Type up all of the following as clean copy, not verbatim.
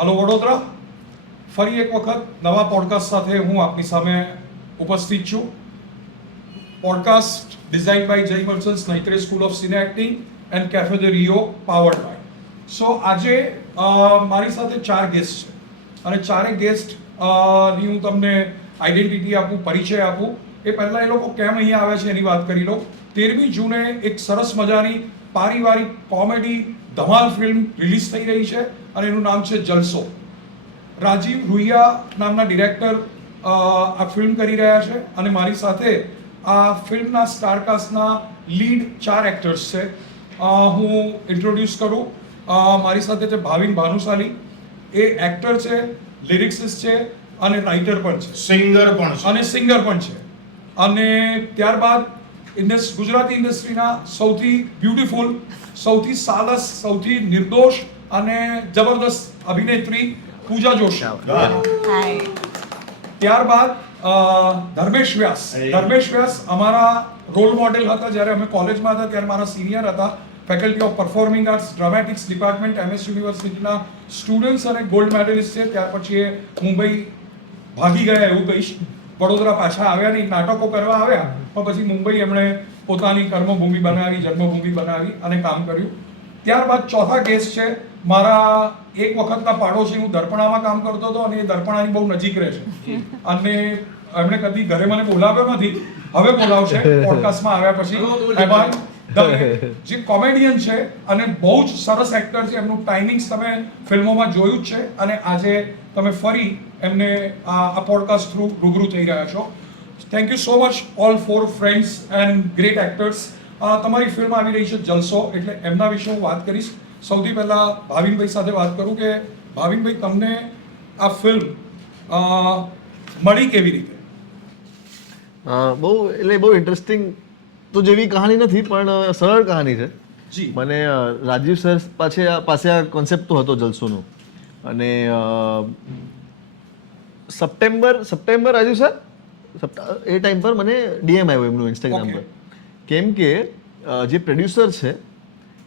Hello Vadodara, ફરી એક વખત નવા પોડકાસ્ટ સાથે હું આપની સામે ઉપસ્થિત છું. Podcast design by Jay Merchant, સ્નેત્રે school of cine acting and cafe de Rio, powered by. So આજે મારી સાથે 4 ગેસ્ટ છે અને ચારે ગેસ્ટ ની હું તમને આઈડેન્ટિટી આપું, પરિચય આપું એ પહેલાં એ લોકો કેમ અહીંયા આવે છે એની વાત કરી લો. 13મી જૂને એક સરસ મજાની પારિવારિક કોમેડી ધમાલ ફિલ્મ રિલીઝ થઈ રહી છે અને એનું નામ છે જલસો. રાજીવ રૂહિયા નામના ડિરેક્ટર આ ફિલ્મ કરી રહ્યા છે અને મારી સાથે આ ફિલ્મના સ્ટારકાસ્ટના લીડ 4 એક્ટર્સ છે. હું ઇન્ટ્રોડ્યુસ કરું. મારી સાથે છે ભાવિન ભાનુશાલી. એ એક્ટર છે, લિરિક્સિસ્ટ છે અને રાઇટર પણ છે, સિંગર પણ છે. અને ત્યારબાદ ગુજરાતી ઇન્ડસ્ટ્રીના સૌથી બ્યુટીફુલ, સૌથી સાલસ, સૌથી નિર્દોષ અને જબરદસ્ત અભિનેત્રી પૂજા જોશી. ત્યારબાદ ધર્મેશ વ્યાસ અમારા રોલ મોડેલ હતા. જ્યારે અમે કોલેજમાં હતા ત્યારે મારા સિનિયર હતા. Faculty of performing arts dramatics department, MS યુનિવર્સિટીના સ્ટુડન્ટ્સ અને ગોલ્ડ મેડલિસ્ટ છે. ત્યાર પછી એ મુંબઈ ભાગી ગયા એવું કહીશ. વડોદરા પાછા આવ્યા નહીં, નાટકો કરવા આવ્યા પણ પછી મુંબઈ એમણે પોતાની કર્મભૂમિ બનાવી, જન્મભૂમિ બનાવી અને કામ કર્યું. ત્યારબાદ ચોથા કેસ છે મારા એક વખતના પાડોશી. હું દર્પણામાં કામ કરતો હતો અને એ દર્પણાની બહુ નજીક રહે છે અને એમણે કદી ઘરે મને બોલાવ્યો નથી, હવે બોલાવશે પોડકાસ્ટમાં આવ્યા પછી. હેમાંગ જે કોમેડિયન છે અને બહુ જ સરસ એક્ટર છે. એમનું ટાઈમિંગ્સ તમે ફિલ્મોમાં જોયું જ છે અને આજે તમે ફરી એમને આ પોડકાસ્ટ થ્રુ રૂબરૂ થઈ રહ્યા છો. Thank you so much all 4 friends and great actors. તમારી ફિલ્મ આવી રહી છે જલસો, એટલે એમના વિશે હું વાત કરીશ. સૌથી પહેલા ભાવિનભાઈ સાથે વાત કરું કે ભાવિનભાઈ, તમને આ ફિલ્મ મળી કેવી રીતે? બહુ ઇન્ટરેસ્ટિંગ તો જેવી કહાની નથી પણ સરળ કહાની છે. મને રાજીવ સર પાસે આ કોન્સેપ્ટ તો હતો જલસોનો અને સપ્ટેમ્બર રાજીવ સર એ ટાઈમ પર મને DM આવ્યો એમનું ઇન્સ્ટાગ્રામ પર. કેમ કે જે પ્રોડ્યુસર છે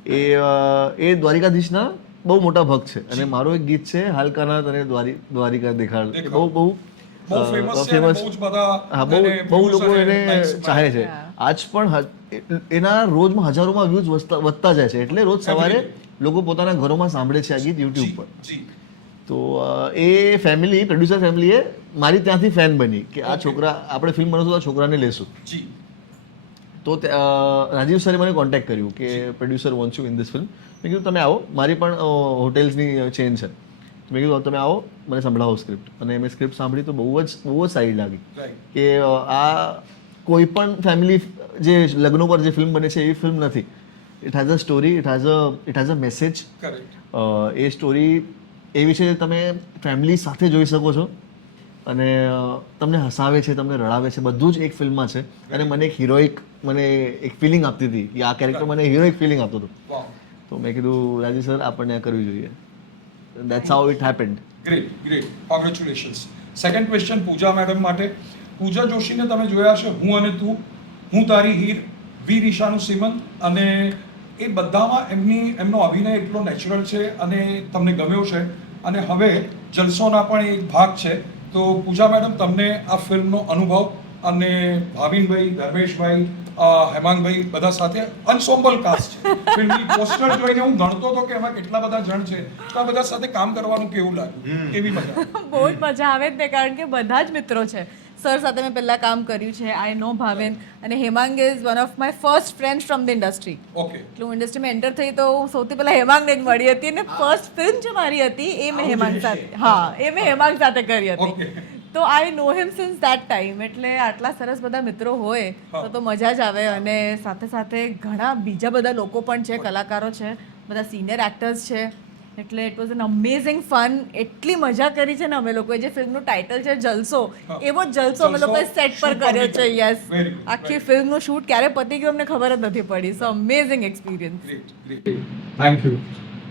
એ દ્વારિકાધીશના બહુ મોટા ભક્ત છે અને મારો એક ગીત છે હાલકાનાથ અને દ્વારિકા દેખાડ, બહુ ફેમસ. બહુ લોકો એને ચાહે છે. આજ પણ એના રોજમાં હજારોમાં વ્યૂઝ વધતા જાય છે. એટલે રોજ સવારે લોકો પોતાના ઘરોમાં સાંભળે છે આ ગીત યુટ્યુબ પર. તો એ ફેમિલી, પ્રોડ્યુસર ફેમિલીએ મારી ત્યાંથી ફેન બની કે આ છોકરા, આપણે ફિલ્મ બનાવશું તો આ છોકરાને લેશું. તો રાજીવ સરે મને કોન્ટેક્ટ કર્યું કે producer wants you in this film. મેં કીધું તમે આવો, મારી પણ હોટેલ્સની ચેન છે. મેં કીધું તમે આવો, મને સંભળાવો સ્ક્રિપ્ટ. અને મેં સ્ક્રિપ્ટ સાંભળી તો બહુ જ સારી લાગી કે આ કોઈ પણ ફેમિલી જે લગ્નો પર જે ફિલ્મ બને છે એવી ફિલ્મ નથી. It has a story, it has a message. A story એવી છે તમે ફેમિલી સાથે જોઈ શકો છો અને તમને હસાવે છે, તમને રડાવે છે, બધું જ એક ફિલ્મમાં છે. અને મને એક ફિલિંગ આપતી હતી કે આ કેરેક્ટર મને હિરોઇક ફિલિંગ આપતો હતો. તો મેં કીધું રાજીવ સર આપણને કરવી જોઈએ. That's how it happened. Great. Congratulations. Second question Pooja madam માટે. પૂજા જોશીને તમે જોયા છે હું અને તું, હું તારી હીર, વીર ઈશાનું સીમંત, અને એ બધામાં એમનો અભિનય એટલો નેચરલ છે અને તમને ગમ્યો છે. અને હવે જલસોના પણ એક ભાગ છે. તો પૂજા મેડમ, તમને આ ફિલ્મનો અનુભવ અને ભાવિનભાઈ, ધર્મેશભાઈ, હેમાંગભાઈ બધા સાથે અનસોમ્બલ કાસ્ટ છે. ફિલ્મની પોસ્ટર જોઈને હું ગણતો હતો કે એમાં કેટલા બધા જણ છે. તો આ બધા સાથે કામ કરવાનું કેવું લાગ્યું? કેવી મજા? બહુ જ મજા આવે જ ને, કારણ કે બધા જ મિત્રો છે. સર સાથે મેં પહેલાં કામ કર્યું છે. આઈ નો ભાવિન અને Hemang is one of my first friends from the industry. એટલે હું ઇન્ડસ્ટ્રીમાં એન્ટર થઈ તો હું સૌથી પહેલાં હેમાંગને જ મળી હતી અને ફર્સ્ટ ફિલ્મ જે મારી હતી એ મેં હેમાંગ સાથે કરી હતી. તો આઈ નો હિમ સિન્સ ધેટ ટાઈમ. એટલે આટલા સરસ બધા મિત્રો હોય તો મજા જ આવે. અને સાથે સાથે ઘણા બીજા બધા લોકો પણ છે, કલાકારો છે, બધા સિનિયર એક્ટર્સ છે. એટલે it was an amazing fun. એટલી મજા કરી છે ને અમે લોકોએ. જે ફિલ્મનું ટાઇટલ છે જલસો, એવો જ જલસો અમે લોકોએ સેટ પર કર્યો છે. યસ, આખી ફિલ્મનું શૂટ ક્યારે પતી ગયું અમને ખબર જ નથી પડી. So amazing experience. Thank you.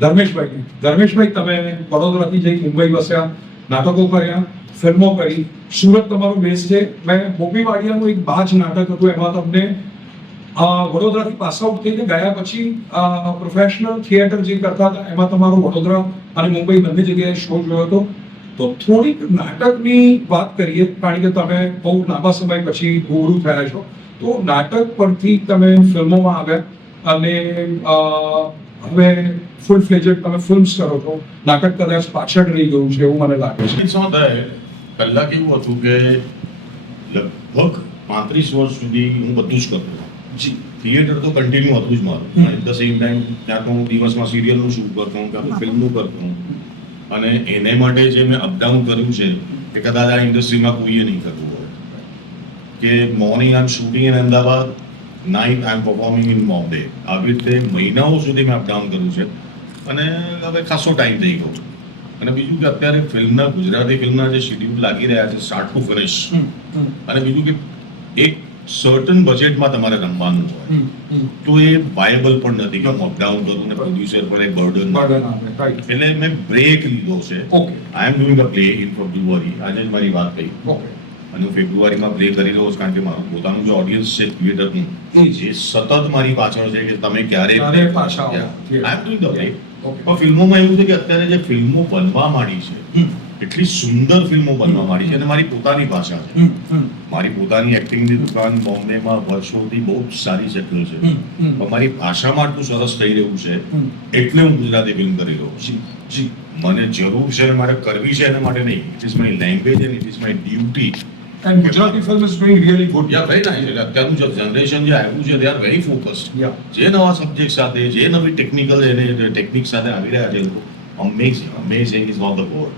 Dharmeshbhai, તમે વડોદરાથી જઈ મુંબઈ વસ્યા, નાટકો કર્યા, ફિલ્મો કરી, સુરત તમારું બેઝ છે. મેં બોપી વાડિયાનું એક બાજ નાટક હતું, એમાં તમને વડોદરાથી પાસ આઉટ થઈને ગયા પછી પ્રોફેશનલ થિયેટર જે કરતા હતા એમાં તમારો વડોદરા અને મુંબઈ બંને જગ્યાએ શો જોયો હતો. તો થોડીક નાટકની વાત કરીએ, કારણ કે તમે બહુ લાંબા સમય પછી રૂબરૂ થયા છો. તો નાટક પરથી તમે ફિલ્મોમાં આવ્યા અને હવે ફૂલ ફ્લેજેડ તમે ફિલ્મ્સ કરો છો. નાટક કદાચ પાછળ રહી ગયું છે એવું મને લાગે છે. It's not that. પહેલા કેવું હતું કે લગભગ 35 વર્ષ સુધી હું બધું જ કરતો હતો. જી. થિયેટર તો કન્ટિન્યુ હતું જ મારું. એટ ધ સેમ ટાઈમ ત્યાં તો હું દિવસમાં સિરિયલનું શૂટ કરતો હું, ક્યાં તો ફિલ્મનું કરતો હું. અને એને માટે જે મેં અપડાઉન કર્યું છે એ કદાચ આ ઇન્ડસ્ટ્રીમાં કોઈએ નહીં કરવું હોય. કે morning I am shooting in Ahmedabad, night I am performing in Bombay. આવી રીતે મહિનાઓ સુધી મેં અપડાઉન કર્યું છે. અને હવે ખાસો ટાઈમ થઈ ગયો. અને બીજું કે અત્યારે ફિલ્મના ગુજરાતી ફિલ્મના જે શેડ્યુલ લાગી રહ્યા છે સ્ટાર્ટ ટુ ફિનિશ, અને બીજું કે એક સર્ટન બજેટમાં તમારે રમવાનું હોય તો એ વાયેબલ પણ નથી કે હું અપડાઉન કરું ને પ્રોડ્યુસર પર એક બર્ડન. એટલે મેં બ્રેક લીધો છે. I am doing a play in February. આજે જ મારી વાત થઈ. અને હું ફેબ્રુઆરીમાં પ્લે કરી રહ્યો છું કારણ કે મારું પોતાનું જે ઓડિયન્સ છે થિયેટરનું જે સતત મારી પાછળ છે કે તમે ક્યારે આઈ એમ ડુઈંગ ધ પ્લે. પણ ફિલ્મોમાં એવું છે કે અત્યારે જે ફિલ્મો બનવા માંડી છે એટલી સુંદર ફિલ્મો બનવા માંડી છે અને મારી પોતાની ભાષા છે. મારી પોતાની એક્ટિંગની દુકાન બોમ્બેમાં વર્ષોથી બહુ જ સારી સેટલ છે. પણ મારી ભાષામાં આટલું સરસ થઈ રહ્યું છે એટલે હું ગુજરાતી ફિલ્મ કરી રહ્યો છું. મને જરૂર છે, મારે કરવી છે એના માટે નહીં. It is my language and it is my duty. And Gujarati film is doing really good. Yeah, very nice. અત્યારનું જે જનરેશન જે આવ્યું છે they are very focused. Yeah. જે નવા સબ્જેક્ટ સાથે, જે નવી ટેકનિકલ ટેકનિક સાથે આવી રહ્યા છે એ લોકો amazing is not the word.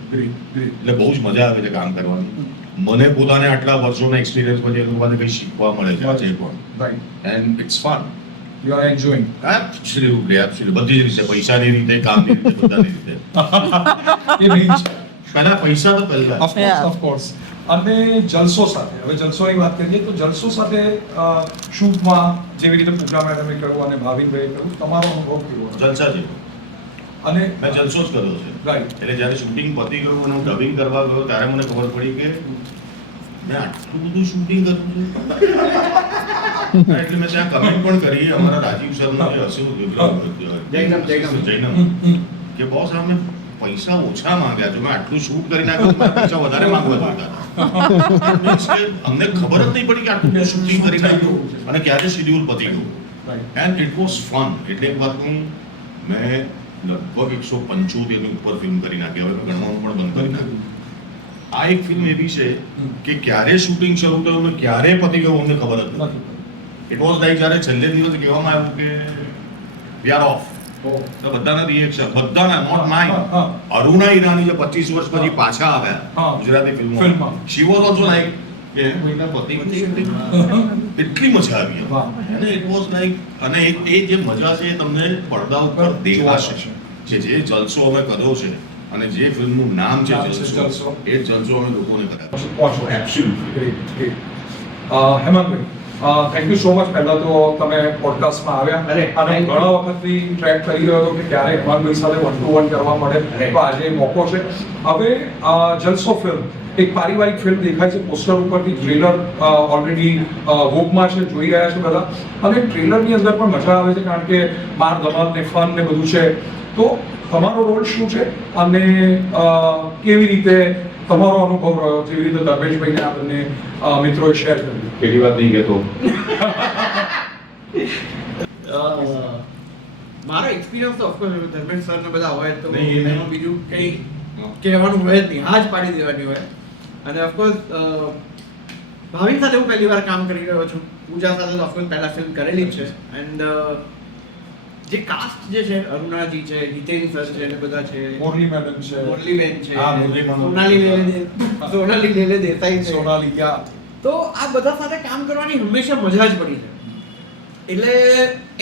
એટલે બહુ જ મજા આવે છે કામ કરવાની. મને પોતાને આટલા વર્ષોના એક્સપિરિયન્સ પછી એ લોકોને કંઈ શીખવા મળે છે આજે પણ. Right. And it's fun. You are enjoying. Absolutely. બધી જ રીતે, પૈસાની રીતે, કામની રીતે, બધાની રીતે. એ main છે. પહેલા પૈસા તો પહેલા. Of course, of course. અને જલસો સાથે, હવે જલસોની વાત કરીએ તો જલસો સાથે શૂટમાં જેવી રીતે પૂજા મેડમે કહ્યું અને ભાવિનભાઈએ કહ્યું, તમારો અનુભવ કેવો હતો? જલસા છે. અને મેં જલસો જ કર્યો છે. રાઈટ. એટલે જ્યારે શૂટિંગ પતી ગયું અને હું ડબિંગ કરવા ગયો ત્યારે મને ખબર પડી કે મેં આટલું બધું શૂટિંગ કર્યું છે. એટલે મેં ત્યાં કમેન્ટ પણ કરી અમારા રાજીવ સરનું જે હશું જૈનમ કે બોસ અમે પૈસા ઓછા માંગ્યા છે, મેં આટલું શૂટ કરી નાખ્યું, પૈસા વધારે માંગવા જોઈતા હતા. Means કે અમને ખબર જ નહીં પડી કે આટલું શૂટિંગ કરી નાખ્યું અને ક્યારે શેડ્યુલ પતી ગયું. And it was fun. એટલે એક વાત હું મેં લગભગ 175 ની ઉપર ફિલ્મ કરી નાખી. હવે ગણવાનું પણ બંધ કરી નાખ્યું. આ એક ફિલ્મ એવી છે કે ક્યારે શૂટિંગ શરૂ થયું ને ક્યારે પતી ગયું અમને ખબર જ નથી. ઇટ વોઝ લાઈક જ્યારે છેલ્લે દિવસે કહેવામાં આવ્યું કે વી આર ઓફ, તો બધાના રિએક્શન, બધાના, નોટ માઇન. અરુણા ઈરાની જે 25 વર્ષ પછી પાછા આવ્યા ગુજરાતી ફિલ્મમાં, શી વોઝ ઓલ્સો લાઈક કે મહિના પતિ એટલી મજા આવી. અને ઇટ વોઝ લાઈક, અને એ જે મજા છે એ તમને પડદા ઉપર દેખાશે. જે જલસો અમે કર્યો છે અને જે ફિલ્મનું નામ છે જલસો, એ જલસો અમે લોકોને કરાવ્યો. Absolutely. Hemantbhai, thank you so much. પહેલા તો તમે પોડકાસ્ટમાં આવ્યા અને ઘણા વખતથી ટ્રેક કરી રહ્યો હતો કે ક્યારે હેમંતભાઈ સાથે 1 to 1 કરવા મળે, તો આજે મોકો છે. હવે જલસો ફિલ્મ એક પારિવારિક ફિલ્મ દેખાય છે પોસ્ટર ઉપરથી. ટ્રેલર ઓલરેડી વોકમાં છે, જોઈ રહ્યા છે બધા. અને ટ્રેલરની અંદર પણ મજા આવે છે કારણ કે માર ધમાલ ને ફન ને બધું છે. તો તમારો રોલ શું છે અને કેવી રીતે તમારો અનુભવ રહ્યો, જેવી રીતે ધર્મેશભાઈને આ બંને મિત્રોએ શેર કર્યું? પેલી વાત નહીં કહેતો. મારો એક્સપિરિયન્સ તો ઓફકોર્સ ધર્મેશ સર ને બધા હોય તો નહીં, એમાં બીજું કંઈ કહેવાનું હોય જ નહીં, હા જ પાડી દેવાની હોય. અને ઓફકોર્સ ભાવિન સાથે હું પહેલી વાર કામ કરી રહ્યો છું. પૂજા સાથે ઓફકોર્સ પહેલા ફિલ્મ કરેલી જ છે. એન્ડ જે કાસ્ટ જે છે, અરુણાજી છે, હિતેન સર છે ને બધા છે, મોરલી મેડમ છે, મોરલીબેન છે, હા, મોરલી મેડમ. સોનાલી લેલે દેસાઈ છે. સોનાલી, યા. તો આ બધા સાથે કામ કરવાની હંમેશા મજા જ પડી છે. એટલે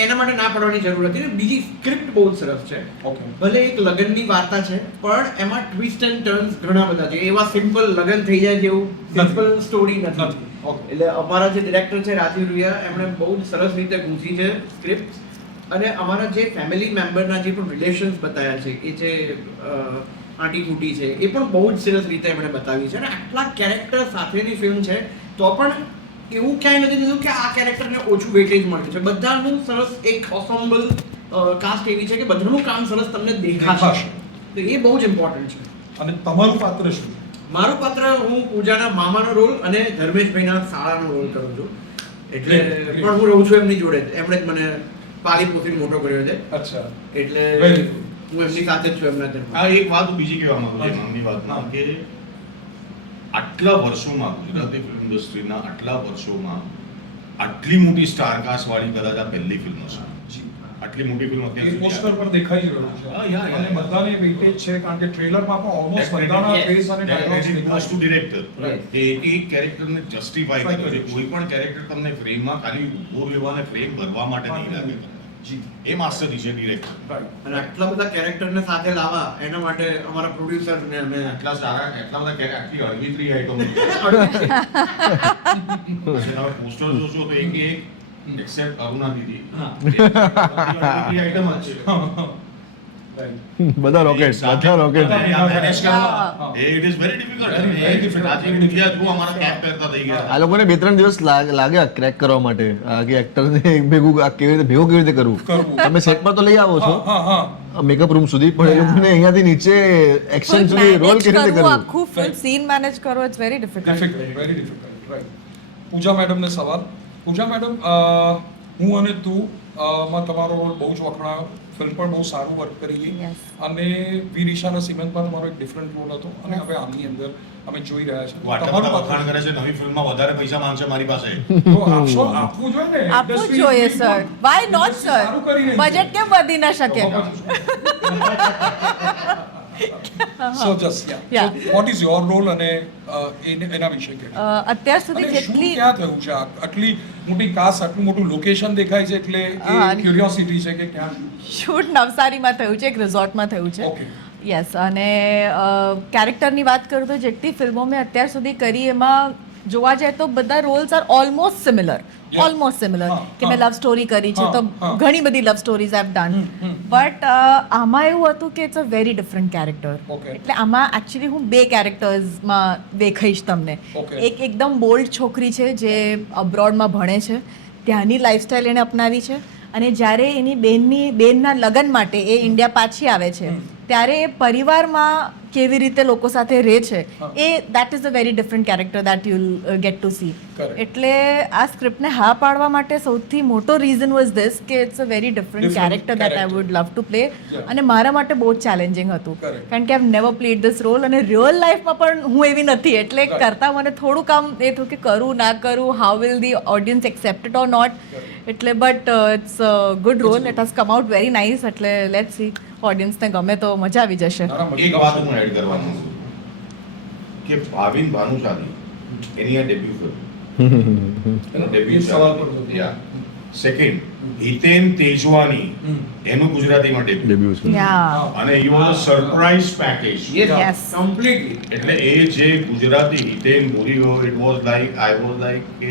એના માટે ના પડવાની જરૂર હતી. બીજી સ્ક્રિપ્ટ બહુ જ સરસ છે. ઓકે. ભલે એક લગ્નની વાર્તા છે પણ એમાં ટ્વિસ્ટ એન્ડ ટર્ન્સ ઘણા બધા છે. એવા સિમ્પલ લગ્ન થઈ જાય જેવું સિમ્પલ સ્ટોરી નથી. એટલે અમારા જે ડિરેક્ટર છે રાજીવ રૂયા, એમણે બહુ જ સરસ રીતે ગૂંથી છે સ્ક્રિપ્ટ. અને અમારા જે ફેમિલી મેમ્બરના જે પણ રિલેશન્સ બતાવ્યા છે, એ જે આંટી કુટી છે, એ પણ બહુ જ સરસ રીતે એમણે બતાવી છે. અને આટલા કેરેક્ટર સાથેની ફિલ્મ છે તો પણ એવું ક્યાંય નથી થતું કે આ કેરેક્ટરને ઓછું વેટેજ મળ્યું છે. બધાનું સરસ એક ensemble કાસ્ટ એવી છે કે બધાનું કામ સરસ તમને દેખાશે. તો એ બહુ જ ઇમ્પોર્ટન્ટ છે. અને તમારું પાત્ર શું? મારું પાત્ર હું પૂજાના મામાનો રોલ અને ધર્મેશભાઈના સાળાનો રોલ કરું છું. એટલે પણ હું રહું છું એમની જોડે જ. એમણે જ મને પાલી પોસીને મોટો કર્યો છે. અચ્છા, એટલે Very good. હું એમની સાથે જ છું એમના ઘરમાં. આ એક વાત હું બીજી કહેવા માંગુ છું નામની વાતમાં કે આટલા વર્ષોમાં ગુજરાતી ફિલ્મ ઇન્ડસ્ટ્રીના આટલા વર્ષોમાં આટલી મોટી સ્ટારકાસ્ટ વાળી કદાચ આ પહેલી ફિલ્મ હશે. આટલી મોટી ફિલ્મ અત્યાર એ સુધી પોસ્ટર પર દેખાઈ જ રહ્યું છે. હા, યા. અને બધાને વેઇટેજ છે કારણ કે ટ્રેલરમાં પણ ઓલમોસ્ટ બધાના Yes. ફેસ અને dialogues goes to director. Right. કે એક કેરેક્ટરને જસ્ટિફાઈ કરે છે. કોઈ પણ કેરેક્ટર તમને ફ્રેમમાં ખાલી ઊભો રહેવાને ફ્રેમ ભરવા માટે નહીં લાગે તમને. જી, એ માસ્ટરી છે ડિરેક્ટર. રાઈટ. અને આટલા બધા કેરેક્ટરને સાથે લાવવા એના માટે અમારા પ્રોડ્યુસરને અમે એટલા સારા એટલા બધા આટલી અળવીતરી આઈટમ તમે પોસ્ટર જોશો તો એક એક્સેપ્ટ અરુણા દીદી હા. આઈટમ જ છે. બધા રોકેટ બધા રોકેટ અને આ manage કરવા, હા. it is very difficult. Very, very difficult. આજે ઇન્ડિયા જો અમારા કેપ પહેરતા થઈ ગયા. આ લોકોને 2-3 દિવસ લાગ્યા ક્રેક કરવા માટે આ કે એક્ટરને ભેગું આ કેવી રીતે ભેગું કેવી રીતે કરવું. કરવું. તમે સેટ પર તો લઈ આવો છો હા, હા, હા. મેકઅપ રૂમ સુધી પણ એ લોકોને અહીંયાથી નીચે એક્શન સુધી રોલ મેનેજ કેવી રીતે કરવું, કરવું. આખું ફૂલ સીન મેનેજ કરવો it's very difficult. Difficult, very difficult, right. Pooja મેડમને સવાલ. પૂજા મેડમ, હું અને તું માં તમારો રોલ બહુ જ વખણાયો. ફિલ્મ પણ બહુ સારું વર્ક કરી. Yes. અને વીર ઈશાના સિમેન્ટમાં તમારો એક ડિફરન્ટ રોલ હતો અને હવે આની અંદર અમે જોઈ રહ્યા છીએ. આટલા બધા વખાણ કરે છે, નવી ફિલ્મમાં વધારે પૈસા માંગશે મારી પાસે. તો આપશો, આપવું જોઈએ ને. આપવું જ Industry જોઈએ film સર. પણ વાય નોટ સર? સારું કરી રહી છે. બજેટ કેમ વધી ના શકે? So just yeah. Yeah. So what is your role અને એના વિશે કે અત્યાર સુધી અને શું જેટલી ક્યાં થયું છે? આટલી મોટી કાસ્ટ, આટલું મોટું લોકેશન દેખાય છે એટલે હા, એ ક્યુરિયોસિટી છે કે ક્યાં? શૂટ નવસારીમાં થયું છે, એક રિઝોર્ટમાં થયું છે. Okay. યસ. અને કેરેક્ટરની વાત કરું તો જેટલી ફિલ્મો મેં અત્યાર સુધી કરી એમાં જોવા જાય તો બધા Rolls R almost similar. Yeah. Almost similar. હા, કે મેં હા. લવ સ્ટોરી કરી છે હા, તો હા. ઘણી બધી love stories I have done. But આમાં એવું હતું કે it's a very different character. Okay. એટલે આમાં એકચ્યુઅલી હું 2 કેરેક્ટર્સમાં દેખાઈશ તમને. Okay. એક એકદમ બોલ્ડ છોકરી છે જે અબ્રોડમાં ભણે છે, ત્યાંની લાઈફસ્ટાઈલ એને અપનાવી છે, અને જ્યારે એની બેનના લગ્ન માટે એ ઇન્ડિયા પાછી આવે છે ત્યારે એ પરિવારમાં કેવી રીતે લોકો સાથે રહે છે એ that is a very different character that you will get to see. Correct. એટલે આ સ્ક્રિપ્ટને હા પાડવા માટે સૌથી મોટો રીઝન વોઝ ધીસ કે it's a very different Different character that I character. Would love to play. Yeah. અને મારા માટે બહુ જ ચેલેન્જિંગ હતું Correct. કારણ કે I never played this role, અને રિયલ લાઈફમાં પણ હું એવી નથી એટલે Right. કરતાં મને થોડું કામ એ થયું કે કરું ના કરું, how will the audience accept it or not. એટલે but it's a good role, it has come out very nice. એટલે લેટ્સ સી, ઓડિયન્સને ગમે તો મજા આવી જશે. એક વાત હું એડ કરવા માંગુ છું કે ભાવિન ભાનુશાલી એની આ ડેબ્યુ ફિલ્મ એનો એ ડેબ્યુ સવાલ પર હતો. યા સેકન્ડ હિતેન તેજવાની એનું ગુજરાતીમાં ડેબ્યુ ડેબ્યુ છે. યા. અને you are surprise package Yes. Completely. એટલે એ જે ગુજરાતી હિતેન બોલી ગયો it was like I was like કે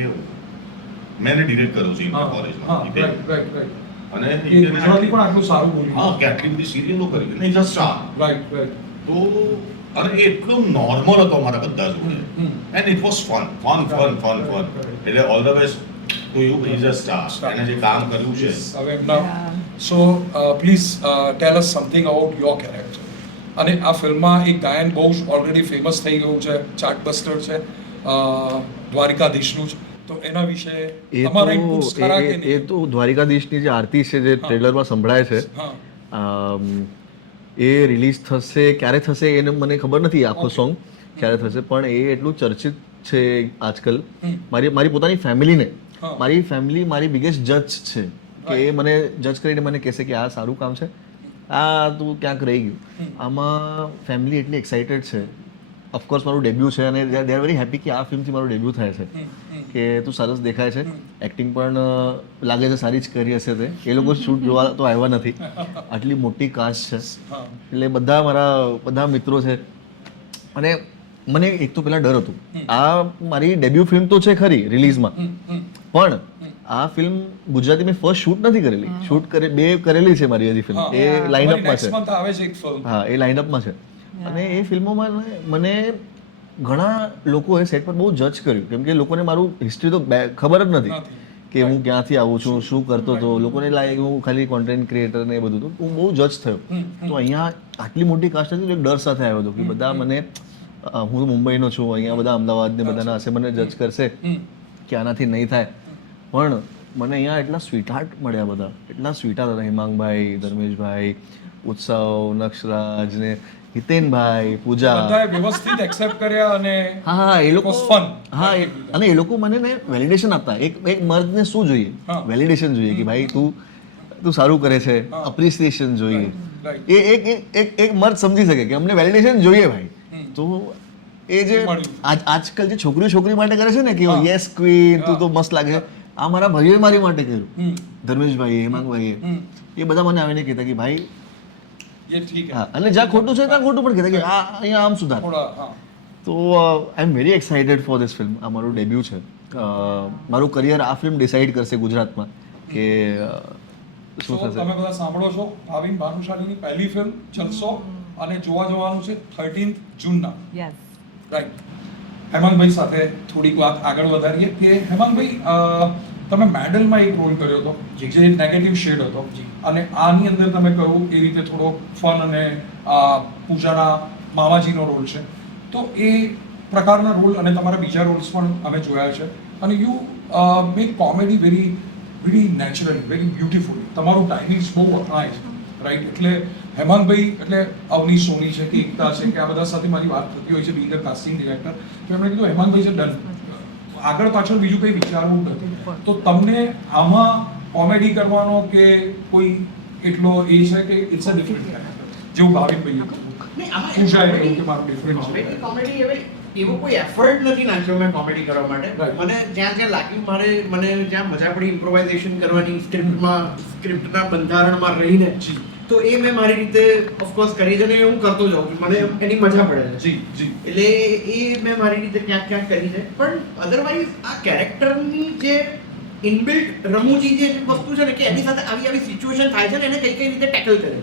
મેં ડિરેક્ટ કર્યો છે હા, કોલેજમાં હા, હિતેન right, right, right. અને એ ગુજરાતી પણ આટલું સારું બોલ્યું. હા કે આટલી બધી સિરિયલો કરી અને is a star Right, right. તો અને એ એકદમ નોર્મલ હતો અમારા બધા જોડે એન્ડ ઇટ વોઝ ફન એટલે all the best to you is a star એને જે કામ કર્યું છે હવે એમના so please tell us something about your character. અને આ ફિલ્મમાં એક ગાયન બહુ જ ઓલરેડી ફેમસ થઈ ગયું છે, ચાર્ટબસ્ટર છે, દ્વારિકાધીશનું જ. તો એના વિશે એ તમારા ઇનપુટ્સ ખરા કે તો એ નહીં? તો દ્વારિકાધીશની જે આરતી છે જે ટ્રેલરમાં સંભળાય છે હા, એ રિલીઝ થશે ક્યારે થશે એને મને ખબર નથી આખો Okay. સોંગ ક્યારે થશે, પણ એ એટલું ચર્ચિત છે આજકાલ. હમ. મારી પોતાની ફેમિલીને હા. મારી ફેમિલી મારી બિગેસ્ટ જજ છે કે એ મને જજ કરીને મને કહેશે કે આ સારું કામ છે, આ તું ક્યાંક રહી ગયું. આમાં ફેમિલી એટલી એક્સાઇટેડ છે. ઓફકોર્સ મારું ડેબ્યુ છે અને દે આર વેરી હેપી કે આ ફિલ્મથી મારું ડેબ્યુ થાય છે, કે તું સરસ દેખાય છે, એક્ટિંગ પણ લાગે છે સારી જ કરી હશે તે. એ લોકો શૂટ જોવા તો આવ્યા નથી, આટલી મોટી કાસ્ટ છે હા. એટલે બધા મિત્રો છે. અને મને એક તો પહેલાં ડર હતું, આ મારી ડેબ્યુ ફિલ્મ તો છે ખરી રિલીઝમાં, પણ આ ફિલ્મ ગુજરાતી મેં ફર્સ્ટ શૂટ નથી કરેલી. શૂટ બે કરેલી છે મારી હજી ફિલ્મ, હા. એ લાઇનઅપમાં next છે. month આવે છે એક film. હા, એ લાઇનઅપમાં છે. અને એ ફિલ્મોમાં મને ઘણા લોકોએ સેટ પર બહુ જજ કર્યું કેમ કે લોકોને મારું હિસ્ટ્રી તો ખબર જ નથી કે હું ક્યાંથી આવું છું શું કરતો હતો લોકોને લાગે કે હું ખાલી કોન્ટેન્ટ ક્રિએટર ને એ બધું તો હું બહુ જજ થયો તો અહીંયા આટલી મોટી કાસ્ટ હતી એટલે ડર સાથે આવ્યો હતો કે બધા મને હું તો મુંબઈનો છું અહીંયા બધા અમદાવાદ ને બધાના હશે મને જજ કરશે કે આનાથી નહીં થાય પણ મને અહીંયા એટલા સ્વીટહાર્ટ મળ્યા બધા એટલા સ્વીટહાર્ટ હતા હિમાંગભાઈ ધર્મેશભાઈ ઉત્સવ નક્ષરાજ ને હિતેનભાઈ પૂજા બધાએ વ્યવસ્થિત એક્સેપ્ટ કર્યા અને હા એ લોકો ફન હા અને એ લોકો મને ને વેલિડેશન આપતા એક મર્દને શું જોઈએ વેલિડેશન જોઈએ કે ભાઈ તું સારું કરે છે અપ્રિસિએશન જોઈએ એ એક મર્દ સમજી શકે કે અમને વેલિડેશન જોઈએ ભાઈ તો એ જે આજકાલ જે છોકરી માટે કરે છે ને કે યસ ક્વીન તું તો મસ્ત લાગે આ મારા ભાઈઓએ મારી માટે કર્યું ધર્મેશભાઈ હેમાંગભાઈએ એ બધા મને આવીને કહેતા કે ભાઈ હા અને જ્યાં ખોટું છે ત્યાં ખોટું પણ કહેતા કે આ અહીંયા આમ સુધાર તો I am very excited for this film આ મારું ડેબ્યુ છે મારું કરિયર આ ફિલ્મ ડિસાઇડ કરશે ગુજરાતમાં કે શું થશે તમે બધા સાંભળો છો ભાવિન ભાનુશાલીની પહેલી ફિલ્મ જલસો અને જોવા જવાનું છે 13th જૂનના રાઈટ હેમાંગભાઈ સાથે થોડીક વાત આગળ વધારીએ કે હેમાંગભાઈ તમે મેડલમાં એક રોલ કર્યો હતો જે નેગેટિવ શેડ હતો અને આની અંદર તમે કહ્યું એ રીતે થોડો ફન અને પૂજાના મામાજીનો રોલ છે તો એ પ્રકારના રોલ અને તમારા બીજા રોલ્સ પણ અમે જોયા છે અને you make comedy very naturally very beautifully તમારું ટાઈમિંગ્સ બહુ વખણાય છે રાઈટ એટલે હેમાંગભાઈ એટલે અવની સોની છે કે એકતા છે કે આ બધા સાથે મારી વાત થતી હોય છે બીંગ કાસ્ટિંગ ડિરેક્ટર તો એમણે કીધું હેમાંગભાઈ છે ડન આગળ પાછળ બીજું કંઈ વિચારવું નથી તો તમને આમાં કોમેડી કરવાનો કે કોઈ એટલો એ છે કે ઇટ્સ અ ડિફરન્ટ કેરેક્ટર જેવું ભાવિનભાઈ પૂછાય એવું કે મારું ડિફરન્ટ છે કોમેડી હવે એવો કોઈ એફર્ટ નથી નાખ્યો મેં કોમેડી કરવા માટે મને જ્યાં લાગ્યું મને જ્યાં મજા પડી ઇમ્પ્રોવાઇઝેશન કરવાની સ્ક્રિપ્ટના બંધારણમાં રહીને તો એ મેં મારી રીતે ઓફકોર્સ કરી છે ને હું કરતો જાઉં છું મને એની મજા પડે છે એટલે એ મેં મારી રીતે ક્યાંક કરી છે પણ અધરવાઇઝ આ કેરેક્ટરની જે ઇનબિલ્ટ રમૂજી જે વસ્તુ છે ને કે એની સાથે આવી સિચ્યુએશન થાય છે ને એને કઈ રીતે ટેકલ કરે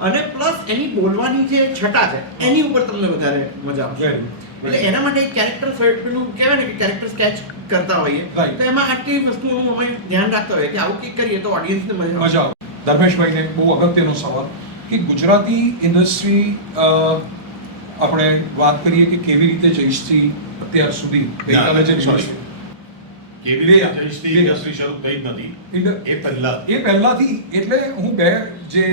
અને પ્લસ એની બોલવાની જે છટા છે એની ઉપર તમને વધારે મજા આવશે એટલે એના માટે એક કેરેક્ટર પેલું કહેવાય ને કે કેરેક્ટર સ્કેચ કરતા હોઈએ તો એમાં આટલી વસ્તુઓનું અમે ધ્યાન રાખતા હોઈએ કે આવું કંઈક કરીએ તો ઓડિયન્સને મજા આવે ધર્મેશભાઈને બહુ અગત્યનો સવાલ કે ગુજરાતી ઇન્ડસ્ટ્રી આપણે વાત કરીએ કે કેવી રીતે જઈશથી અત્યાર સુધી ગઈકાલે જે દિવસ કેવી રીતે જઈશથી ઇન્ડસ્ટ્રી શરૂ થઈ જ નથી એ પહેલાથી એટલે હું બે જે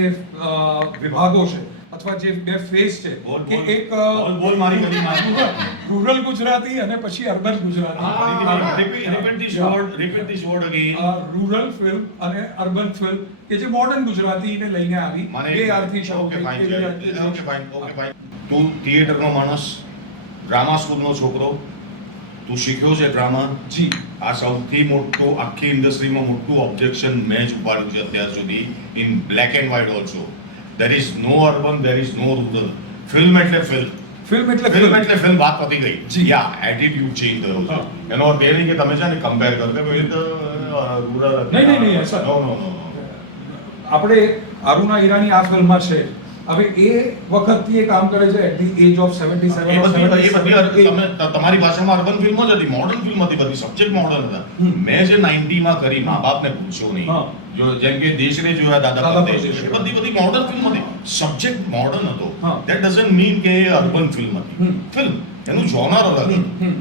વિભાગો છે અથવા જે બે ફેઝ છે કે એક રૂરલ ગુજરાતી અને પછી અર્બન ગુજરાતી રૂરલ ફિલ્મ અને અર્બન ફિલ્મ કે જે મોડર્ન ગુજરાતીને લઈને આવી એ અર્થી તું થિયેટરનો માણસ ડ્રામા સ્કૂલનો છોકરો તું શીખ્યો છે ડ્રામા જી આ સૌથી મોટું આખી ઇન્ડસ્ટ્રીમાં મોટું ઓબ્જેક્શન મેં જ ઉપાડ્યું છે અત્યાર સુધી in black and white also there is no urban, there is no rural. Film એટલે film વાત પતી ગઈ યા એટીટ્યુડ ચેન્જ થયો છે એનો અર્થ એ નહીં કે તમે છે ને કમ્પેર કરો કે ભાઈ તો રૂરલ નહીં સર નો આપણે અરુણા ઈરાની આ ફિલ્મમાં છે હવે એ વખતથી એ કામ કરે છે એટ ધી એજ ઓફ 77 તમે તમારી ભાષામાં અર્બન ફિલ્મો જ હતી મોડર્ન ફિલ્મ હતી બધી સબ્જેક્ટ મોડર્ન હતા મેં જે 90 માં કરી મા બાપને પૂછ્યો નહીં જો જેમ કે દેશને જોયા દાદા બધી મોડર્ન ફિલ્મ હતી સબ્જેક્ટ મોડર્ન હતો ધેટ ડઝન્ટ મીન કે એ અર્બન ફિલ્મ હતી ફિલ્મ એનું જોનર અલગ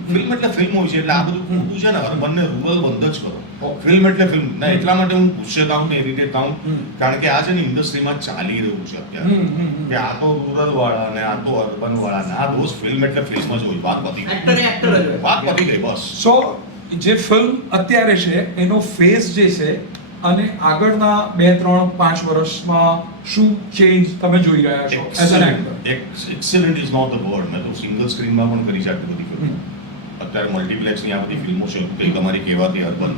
ફિલ્મ એટલે ફિલ્મ હોય છે એટલે આ બધું ખોટું છે ને અર્બન ને રૂરલ બંધ જ કરો ફિલ્મ એટલે ફિલ્મ ના એટલા માટે હું ગુસ્સે થાઉં ને ઇરિટેટ થાઉં કારણ કે આ છે ને ઇન્ડસ્ટ્રીમાં ચાલી રહ્યું છે અત્યારે કે આ તો રૂરલ વાળા ને આ તો અર્બન વાળા ના દોસ્ત ફિલ્મ એટલે ફિલ્મ જ હોય વાત પતી ગઈ વાત પતી ગઈ બસ સો જે ફિલ્મ અત્યારે છે એનો ફેઝ જે છે અને આગળના 2, 3, 5 વર્ષમાં શું ચેન્જ તમે જોઈ રહ્યા છો as an actor excellent is not the word મેં તો સિંગલ સ્ક્રીનમાં પણ કરી છે આટલી બધી ફિલ્મ અત્યારે મલ્ટીપ્લેક્સની આ બધી ફિલ્મો છે કંઈ તમારી કહેવાતી અર્બન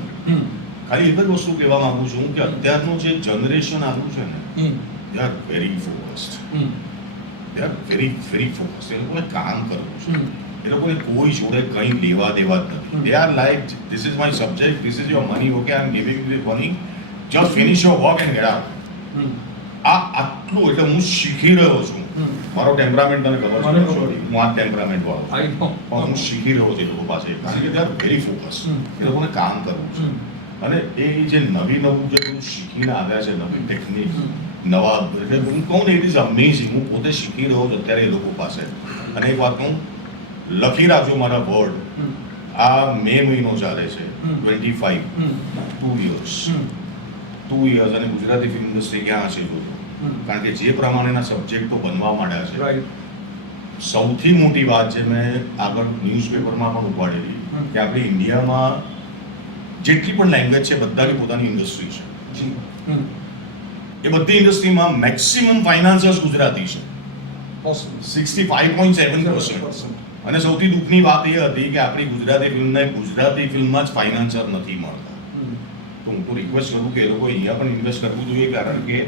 ખાલી એક જ વસ્તુ કહેવા માંગુ છું કે અત્યારનું જે જનરેશન આવ્યું છે ને they are very focused they are very focused એ લોકોને કામ કરવું છે એ લોકોને કોઈ જોડે કંઈ લેવા દેવા જ નથી they are like this is my subject this is your money okay I am giving you this money just finish your work and get out આ આટલું એટલે હું શીખી રહ્યો છું મારો ટેમ્પરામેન્ટ તને ખબર મને છે, ખબર. હું આ ટેમ્પરામેન્ટ વાળો છું. આઈ નો પણ હું શીખી રહ્યો છું એ લોકો પાસે, કારણ કે દે આર વેરી ફોકસ. એ લોકોને કામ કરવું છે. અને એ જે નવું જે બધું શીખીને આવ્યા છે, નવી ટેકનિક, નવા, એટલે હું કહું ને, ઇટ ઇઝ અમેઝિંગ. હું પોતે શીખી રહ્યો છું અત્યારે એ લોકો પાસે. અને એક વાત કહું, લખી રાખજો મારા વર્ડ, આ મે મહિનો ચાલે છે 25, 2 years, 2 years, અને ગુજરાતી ફિલ્મ ઇન્ડસ્ટ્રી ક્યાં હશે જોજો. કારણ કે જે પ્રમાણેના સબ્જેક્ટો બનવા માંડ્યા છે, રાઈટ સૌથી મોટી વાત છે, મેં આગળ ન્યૂઝપેપરમાં પણ ઉપાડેલી, કે આપણે ઇન્ડિયામાં જેટલી પણ લેંગ્વેજ છે બધાની પોતાની ઇન્ડસ્ટ્રી છે. જી એ બધી ઇન્ડસ્ટ્રીમાં મેક્સિમમ ફાઇનાન્સર્સ ગુજરાતી છે, પોસિબલ 65.7%. અને સૌથી દુઃખની વાત એ હતી કે આપણી ગુજરાતી ફિલ્મને ગુજરાતી ફિલ્મમાં જ ફાઇનાન્સર નથી મળતા. તો હું તો રિક્વેસ્ટ કરું કે એ લોકો અહીંયા પણ ઇન્વેસ્ટ કરવું જોઈએ, કારણ કે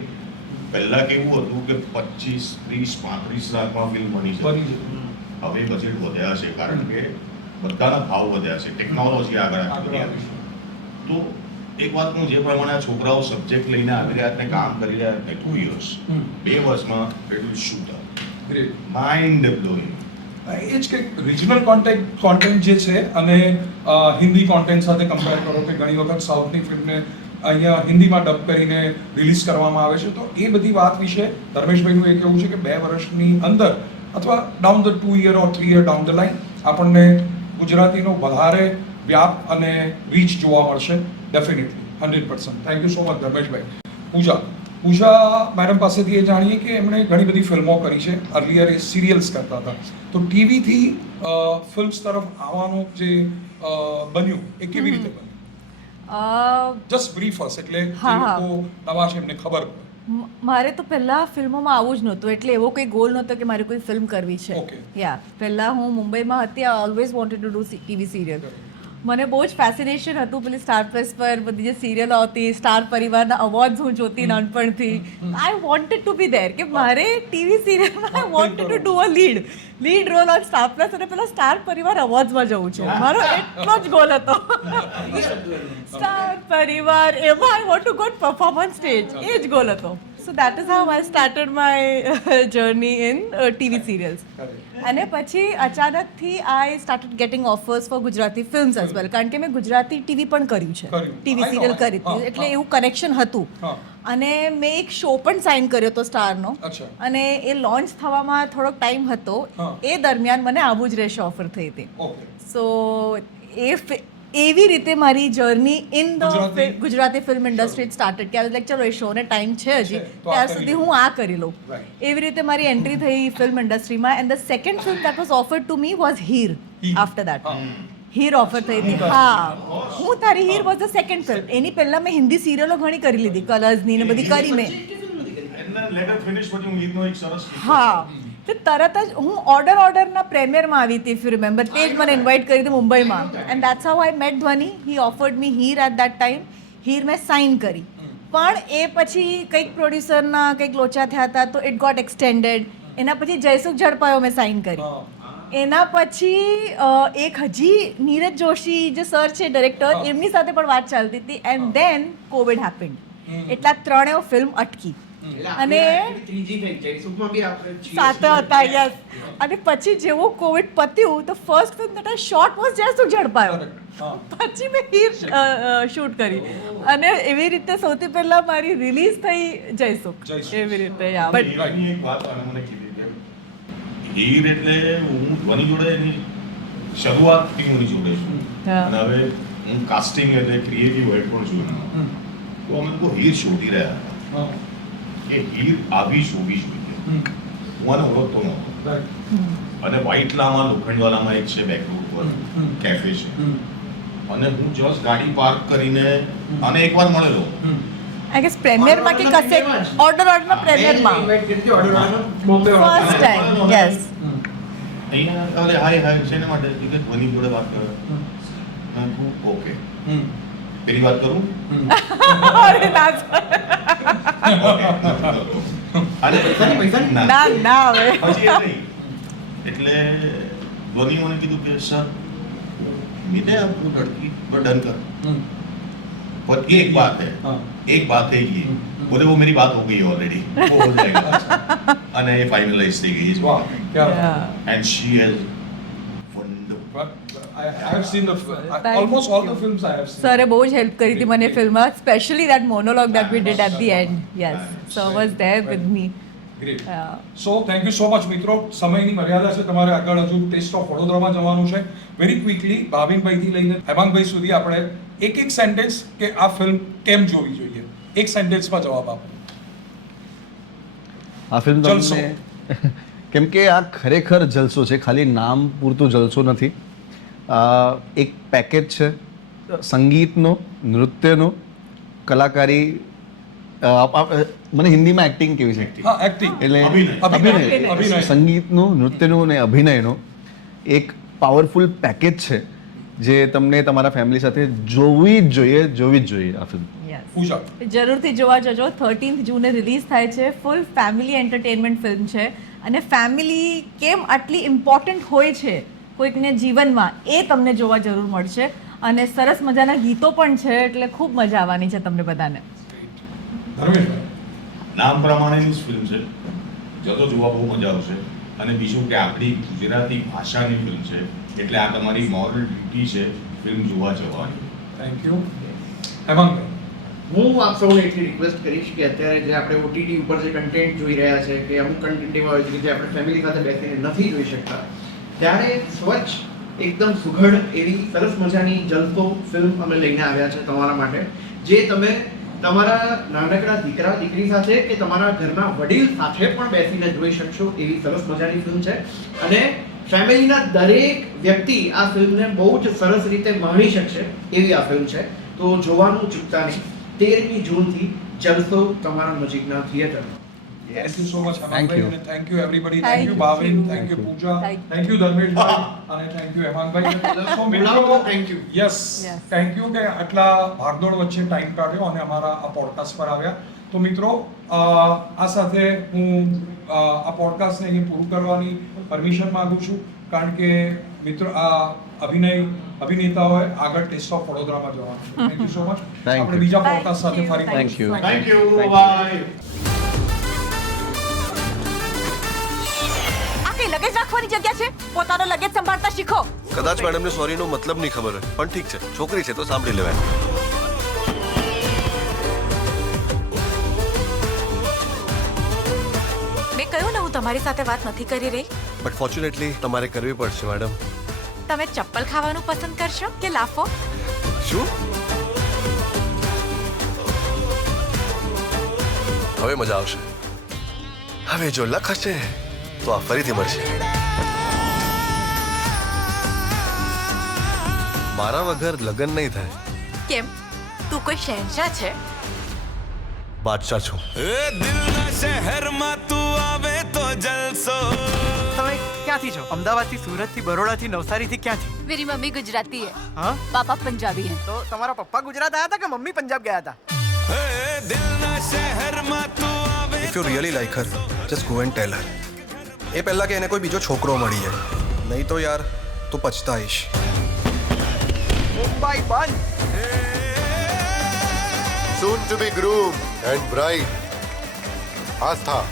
પહેલા કેવું હતું કે 25, 30, 35 લાખમાં ફિલ્મ બની છે. બની છે. હવે બજેટ વધ્યા છે, કારણ કે બધાના ભાવ વધ્યા છે, ટેકનોલોજી આગળ આવી આગળ છે. તો એક વાત કહું, જે પ્રમાણે આ છોકરાઓ સબ્જેક્ટ લઈને આવી રહ્યા અને કામ કરી રહ્યા ને 2 years, 2 વર્ષમાં it will shoot up. Great. Mind blowing. એ જ કે રિજનલ કોન્ટેન્ટ જે છે અને હિન્દી કોન્ટેન્ટ સાથે કમ્પેર કરો કે ઘણી વખત સાઉથની ફિલ્મને અહીંયા હિન્દીમાં ડબ કરીને રિલીઝ કરવામાં આવે છે, તો એ બધી વાત વિશે ધર્મેશભાઈનું એ કહેવું છે કે 2 વર્ષની અંદર અથવા down the 2 year or 3 year down the line આપણને ગુજરાતીનો વધારે વ્યાપ અને રીચ જોવા મળશે, definitely 100%. Thank you so much Dharmeshbhai. Pooja madam પાસેથી એ જાણીએ કે એમણે ઘણી બધી ફિલ્મો કરી છે. અર્લિયર એ સિરિયલ્સ કરતા હતા, તો ટીવીથી ફિલ્મ્સ તરફ આવવાનું જે બન્યું એ કેવી રીતે બન્યું? જસ્ટ બ્રીફ અસ, એટલે જે હા, હા. લોકો નવા છે એમને ખબર પડે. મારે તો પહેલા ફિલ્મોમાં આવું જ નહોતું, એટલે એવો કોઈ ગોલ નહોતો કે મારે કોઈ ફિલ્મ કરવી છે. Okay. યા પહેલા હું મુંબઈમાં હતી, I always wanted to do TV serial. મને બહુ જ ફેસિનેશન હતું પેલી સ્ટાર પ્લસ પર બધી જે સિરિયલો આવતી, સ્ટાર પરિવારના અવોર્ડ્સ હું જોતી નાનપણથી. I wanted to be there, કે મારે ટીવી સિરિયલમાં I wanted to do a lead role on Star Plus અને પેલા સ્ટાર પરિવાર અવોર્ડ્સમાં જવું છે. મારો એટલો જ ગોલ હતો. સ્ટાર પરિવાર એમાં I want to go performance stage, એ જ ગોલ હતો. So that is how I started my journey in TV serials. અને પછી અચાનકથી I started getting offers for Gujarati films as well, કારણ કે મેં ગુજરાતી ટીવી પણ કર્યું છે, કર્યું. TV I know, serial I કરી know. હતી, એટલે હા. એવું કનેક્શન હતું. હા. અને મેં એક શો પણ સાઇન કર્યો હતો સ્ટારનો, અચ્છા. અને એ લોન્ચ થવામાં થોડોક ટાઈમ હતો. હા. એ દરમિયાન મને આવું જ રહેશે ઓફર થઈ હતી. ઓકે. સો એવી રીતે મારી journey in the Gujarati film industry started, કે લાઈક ચલો એ શોને ટાઈમ છે હજી, છે, તો આ ત્યાર કરી સુધી લઉં. હું આ કરી લઉં. Right. એવી રીતે મારી એન્ટ્રી થઈ ફિલ્મ ઇન્ડસ્ટ્રીમાં. And the second film that was offered to me was Heer. Heer. After that હા. હીર ઓફર થઈ હતી. હા, હું તારી Heer was the second film. એની પહેલા મેં હિન્દી સિરિયલો ઘણી કરી લીધી, કલર્સની ને બધી કરી મેં. એન્ડ લેટ અસ ફિનિશ, પછી હું ગીતનો એક સરસ કિસ્સો હા, તો તરત જ હું ઓર્ડરના પ્રેમિયરમાં આવી હતી, ઇફ યુ રિમેમ્બર. તે જ મને ઇન્વાઇટ કરી હતી મુંબઈમાં. And that's how I met Dhvani. He offered me Heer at that time. Heer મેં સાઇન કરી, પણ એ પછી કંઈક પ્રોડ્યુસરના કંઈક લોચા થયા હતા, તો ઇટ ગોટ એક્સટેન્ડેડ. એના પછી જયસુખ ઝડપાયો મેં સાઇન કરી. એના પછી એક હજી નીરજ જોશી જે સર છે ડિરેક્ટર, એમની સાથે પણ વાત ચાલતી હતી. એન્ડ ધેન કોવિડ હેપન્ડ, એટલે આ ત્રણેય ફિલ્મ અટકી. અને ત્રીજી થઈ જાય સુખમાં બી આપણે છીએ. સાથે હતા, યસ. અને પછી જેવું કોવિડ પત્યું, તો first film that I shot was Jaysukh ઝડપાયો. પછી મેં હીર શૂટ કરી, અને એવી રીતે સૌથી પહેલા મારી રિલીઝ થઈ જયસુખ. એવી રીતે યા. બટ હીરની એક વાત આને મને કીધી કે હીર એટલે હું ધ્વની જોડે એની શરૂઆતથી હું એની જોડે છું. હા. અને હવે હું કાસ્ટિંગ એટલે ક્રિએટિવ હેડ પણ છું એમાં. તો અમે લોકો હીર શોધી રહ્યા હતા કે હીર આવી શોધી જોઈએ. હું આને ઓળખતો નહોતો. અને વ્હાઇટલામાં લોખંડવાલામાં એક છે બેકરોડ પર કેફે છે, અને હું જસ્ટ ગાડી પાર્ક કરીને અને એકવાર મળેલો. આઈ ગેસ પ્રેમિયરમાં કે કશે ઓર્ડરના પ્રેમિયરમાં ઇન્વાઇટ કરી હતી ઓર્ડરવાનો બોમ્બે ફર્સ્ટ ટાઈમ. યસ. અહીંયા અરે હાય શેને માટે કે ધ્વની જોડે વાત કરે. મેં કહું ઓકે, પેલી વાત કરું. અરે ના અને પૈસાની? ના. ના હવે. પછી એ નહીં. એટલે ધ્વની મને કીધું કે સર મીને આપકો લડકી પર ડન કર. पर एक बात है, एक बात है ये बोले वो मेरी बात हो गई है ऑलरेडी, वो हो जाएगा. અને એ ફાઇનલાઇઝ થઈ ગઈ છે. વાહ, क्या बात है. Yeah. And she has wonderful. But I have seen almost all the films I have seen. સરે બહુ જ હેલ્પ કરી હતી મને ફિલ્મમાં, specially that monologue that we did at the end. Yes, sir was there with me. Great. So thank you so much મિત્રો. સમયની મર્યાદા છે, તમારે આગળ હજુ ટેસ્ટ ઓફ વડોદરામાં જવાનું છે. વેરી ક્વિકલી ભાવિનભાઈથી લઈને હેમાંગભાઈ સુધી આપણે એક સેન્ટેન્સ કે આ ફિલ્મ કેમ જોવી જોઈએ, એક સેન્ટેન્સમાં જવાબ આપો. આ ફિલ્મ જલસો. તમને કેમ કે આ ખરેખર જલસો છે, ખાલી નામ પૂરતું જલસો નથી. આ એક પેકેજ છે સંગીતનો, નૃત્યનો, કલાકારી. મને હિન્દીમાં એક્ટિંગ કેવી છે, હા, એક્ટિંગ એટલે અભિનય. અભિનય, સંગીતનું, નૃત્યનું અને અભિનયનો એક પાવરફુલ પેકેજ છે જે તમને તમારા ફેમિલી સાથે જોવી જ જોઈએ આ ફિલ્મ. પૂજા. જરૂરથી જોવા જજો. 13th જૂને રિલીઝ થાય છે. ફૂલ ફેમિલી એન્ટરટેનમેન્ટ ફિલ્મ છે અને ફેમિલી કેમ આટલી ઇમ્પોર્ટન્ટ હોય છે કોઈકને જીવનમાં એ તમને જોવા જરૂર મળશે. અને સરસ મજાના ગીતો પણ છે, એટલે ખૂબ મજા આવવાની છે તમને બધાને. ધર્મેશભાઈ. નામ પ્રમાણેની જ ફિલ્મ છે, જતો જોવા બહુ મજા આવશે. અને બીજું કે આપણી ગુજરાતી ભાષાની ફિલ્મ છે, એટલે આ તમારી મોરલ ડ્યુટી છે ફિલ્મ જોવા જવાની. Thank you. હેમાંગભાઈ. હું આપ સૌને એટલી રિક્વેસ્ટ કરીશ કે અત્યારે જે આપણે ઓટીટી ઉપર જે કન્ટેન્ટ જોઈ રહ્યા છે કે અમુક કન્ટેન્ટ એવા હોય છે કે જે આપણે ફેમિલી સાથે બેસીને નથી જોઈ શકતા, ત્યારે સ્વચ્છ એકદમ સુઘડ એવી સરસ મજાની જલસો ફિલ્મ અમે લઈને આવ્યા છે તમારા માટે, જે તમે તમારા નાનકડા દીકરા દીકરી સાથે કે તમારા ઘરના વડીલ સાથે પણ બેસીને જોઈ શકશો એવી સરસ મજાની ફિલ્મ છે. અને ફેમિલીના દરેક વ્યક્તિ આ ફિલ્મને બહુ જ સરસ રીતે માણી શકશે એવી આ ફિલ્મ છે. તો જોવાનું ચૂકતા નહીં. 13મી જૂનથી જલસો તમારા નજીકના થિયેટરમાં. Thank you so much, Thank Hemangbhai, you. અને thank you everybody. Thank Thank you you. Bhavin, thank you Pooja, Thank you. thank you Dharmeshbhai, અને thank you હેમાંગભાઈ. So મિત્રો, Thank you. Yes, Yes. thank you કે આટલા ભાગદોડ વચ્ચે ટાઈમ કાઢ્યો અને અમારા આ પોડકાસ્ટ પર આવ્યા. તો મિત્રો, આ સાથે હું આ પોડકાસ્ટને અહીં પૂરું કરવાની પરમિશન માંગુ છું, કારણ કે મિત્રો આ અભિનેતાઓએ આગળ ટેસ્ટ ઓફ વડોદરામાં જવાનું છે. Thank you so much. Thank આપણે you. બીજા પોડકાસ્ટ સાથે ફરી Thank you. Thank you. Bye. આ કઈ લગેજ રાખવાની જગ્યા છે? પોતાનો લગેજ સંભાળતા શીખો. કદાચ મેડમને સોરીનો મતલબ નહીં ખબર હોય, પણ ઠીક છે, છોકરી છે તો સાંભળી લેવાય. મેં કહ્યું ને હું તમારી સાથે વાત નથી કરી રહી. બટ ફોર્ચ્યુનેટલી તમારે કરવી પડશે મેડમ. તમે ચપ્પલ ખાવાનું પસંદ કરશો કે લાફો? શું? હવે મજા આવશે. હવે જો લખ હશે તો આ ફરીથી મળશે. મારા વગર લગ્ન નહીં થાય. કેમ? તું કોઈ શહેનશાહ છે? બાદશાહ છું. તમે ક્યાંથી છો? અમદાવાદથી, સુરતથી, બરોડાથી, નવસારીથી, ક્યાંથી? मेरी मम्मी गुजराती है, હા, पापा पंजाबी हैं. તો તમારા પપ્પા ગુજરાત આવ્યા હતા કે મમ્મી પંજાબ ગયા હતા? If you really like her, just go and tell her. એ પહેલા કે એને કોઈ બીજો છોકરો મળી જાય, નહીં તો યાર તું પછતાઈશ. મુંબઈ બંધ. soon to be groom and bride. આસ્થા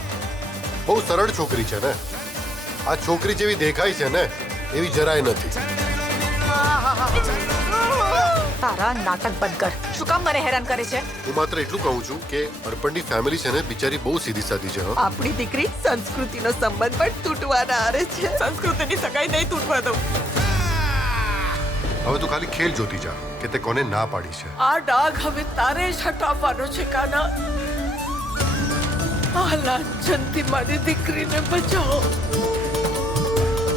બહુ સરળ છોકરી છે ને. આ છોકરી જેવી દેખાય છે ને એવી જરાય નથી. તારા નાટક બંધ કર. શું કામ મને હેરાન કરે છે? હું માત્ર એટલું કહું છું કે અર્પણની ફેમિલી છે ને બિચારી બહુ સીધી સાદી છે. હં? આપણી દીકરી સંસ્કૃતિનો સંબંધ પણ તૂટવાના આરે છે. સંસ્કૃતિની સગાઈ નહીં તૂટવા દઉં. હવે તું ખાલી ખેલ જોતી જા કે તે કોને ના પાડી છે. આ ડાઘ હવે તારે જ હટાવવાનો છે કાના. આ લાંછનથી મારી દીકરીને બચાવો.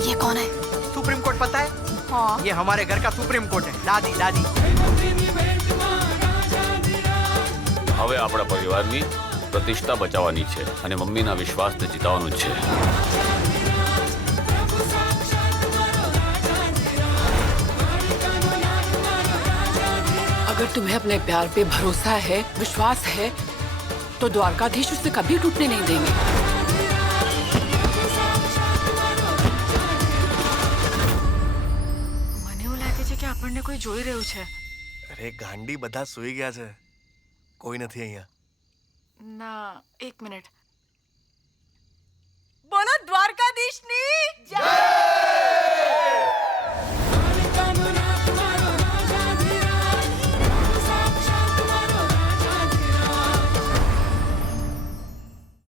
ये कौन है? सुप्रीम कोर्ट पता है? हाँ. ये हमारे घर का सुप्रीम कोर्ट है. दादी दादी. હવે આપણા પરિવારની પ્રતિષ્ઠા બચાવવાની છે અને મમ્મીના વિશ્વાસને જીતવાનું છે. अगर तुम्हें अपने प्यार पे भरोसा है, विश्वास है, तो द्वारकाधीश उसे कभी टूटने नहीं देंगे. મને એવું લાગે છે કે આપણને કોઈ જોઈ રહ્યું છે. અરે ગાંડી, બધા સૂઈ ગયા છે, કોઈ નથી અહીંયા. ના, એક મિનિટ. બોલો દ્વારકાધીશની જય.